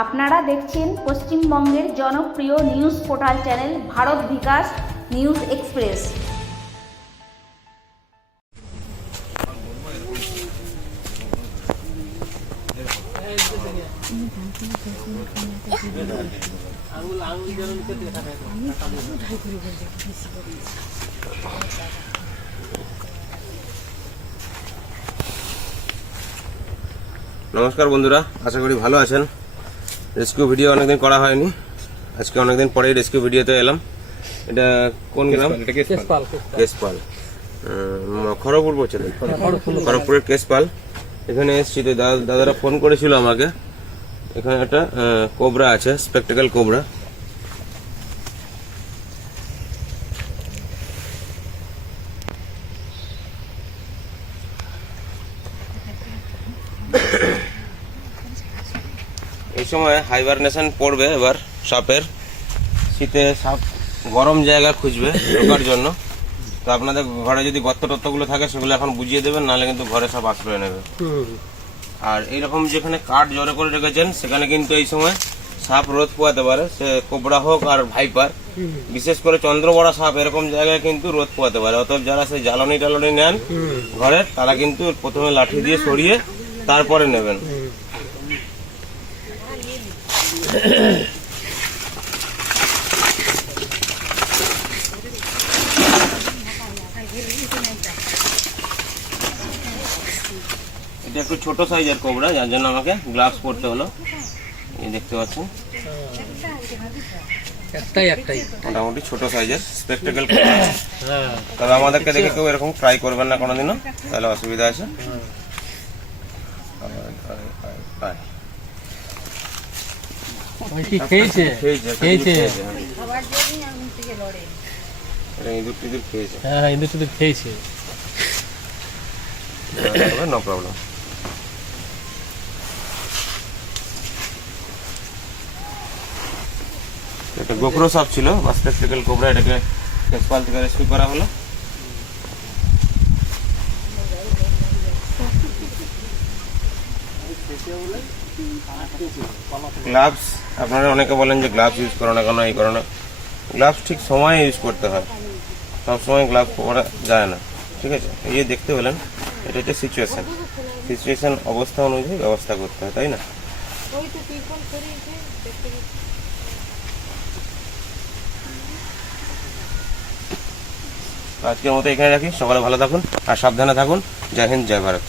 আপনারা দেখছেন পশ্চিমবঙ্গের জনপ্রিয় news portal channel Bharat Bikash news express. নমস্কার বন্ধুরা, আশা করি ভালো আছেন। রেস্কিউ ভিডিও অনেকদিন করা হয়নি। আজকে অনেকদিন পরেই রেস্কিউ ভিডিওতে এলাম। এটা কোন গ্রাম? কেসপাল উম, খড়গপুর পড়ছে না? খড়গপুরের কেসপাল এখানে এসেছি তো দাদা- দাদারা ফোন করেছিল আমাকে। এখানে একটা কোবরা আছে স্পেকটেকাল কোবরা এই সময় হাইবারনেশন পড়বে এবার সাপের। শীতে সাপ গরম জায়গা খুঁজবে ঢোকার জন্য। তো আপনাদের ঘরে যদি গর্ত টত্তগুলো থাকে সেগুলো এখন বুঝিয়ে দেবেন নাহলে কিন্তু ঘরে সব আশ্রয় নেবে। আর এইরকম যেখানে কাঠ জড়ো করে রেখেছেন সেখানে কিন্তু এই সময় সাপ রোদ পোয়াতে পারে। সে কোবরা হোক আর ভাইপার বিশেষ করে চন্দ্রবড়া সাপ এরকম জায়গায় কিন্তু রোদ পোয়াতে পারে। অতএব যারা সেই জ্বালানি টালানি নেন ঘরের তারা কিন্তু প্রথমে লাঠি দিয়ে সরিয়ে তারপরে নেবেন। এটা একটু ছোট সাইজের কোবরা যার জন্য আমাকে গ্লাভস পরতে হলো। এই দেখতে পাচ্ছেন? একটাই একটাই। মোটামুটি ছোট সাইজের স্পেকটেকল হ্যাঁ তবে আমাদেরকে দেখে কেউ এরকম ট্রাই করবেন না কোনোদিনও তাহলে অসুবিধা আছে। কি খেয়েছে? ইঁদুর খেয়েছে, হ্যাঁ। ইঁদুর টিঁদুর খেয়েছে। হ্যাঁ হ্যাঁ নো প্রবলেম এটা গোপ্রো সাপ ছিল বা স্পেকটেকল কোবরা এটাকে টেকপাল থেকে রেস্কিউ করা হলো। গ্লাভস আপনারা অনেকে বলেন যে গ্লাভস ইউজ করো না কেন, এই করো না। গ্লাভস ঠিক সময়ে ইউজ করতে হয়। সবসময় গ্লাভস পরা যায় না। ঠিক আছে? এই যে দেখতে পেলেন, এটা হচ্ছে সিচুয়েশন সিচুয়েশন অবস্থা অনুযায়ী ব্যবস্থা করতে হয়, তাই না? আজকের মতো এখানে রাখি। সকালে ভালো থাকুন আর সাবধানে থাকুন। জয় হিন্দ, জয় ভারত।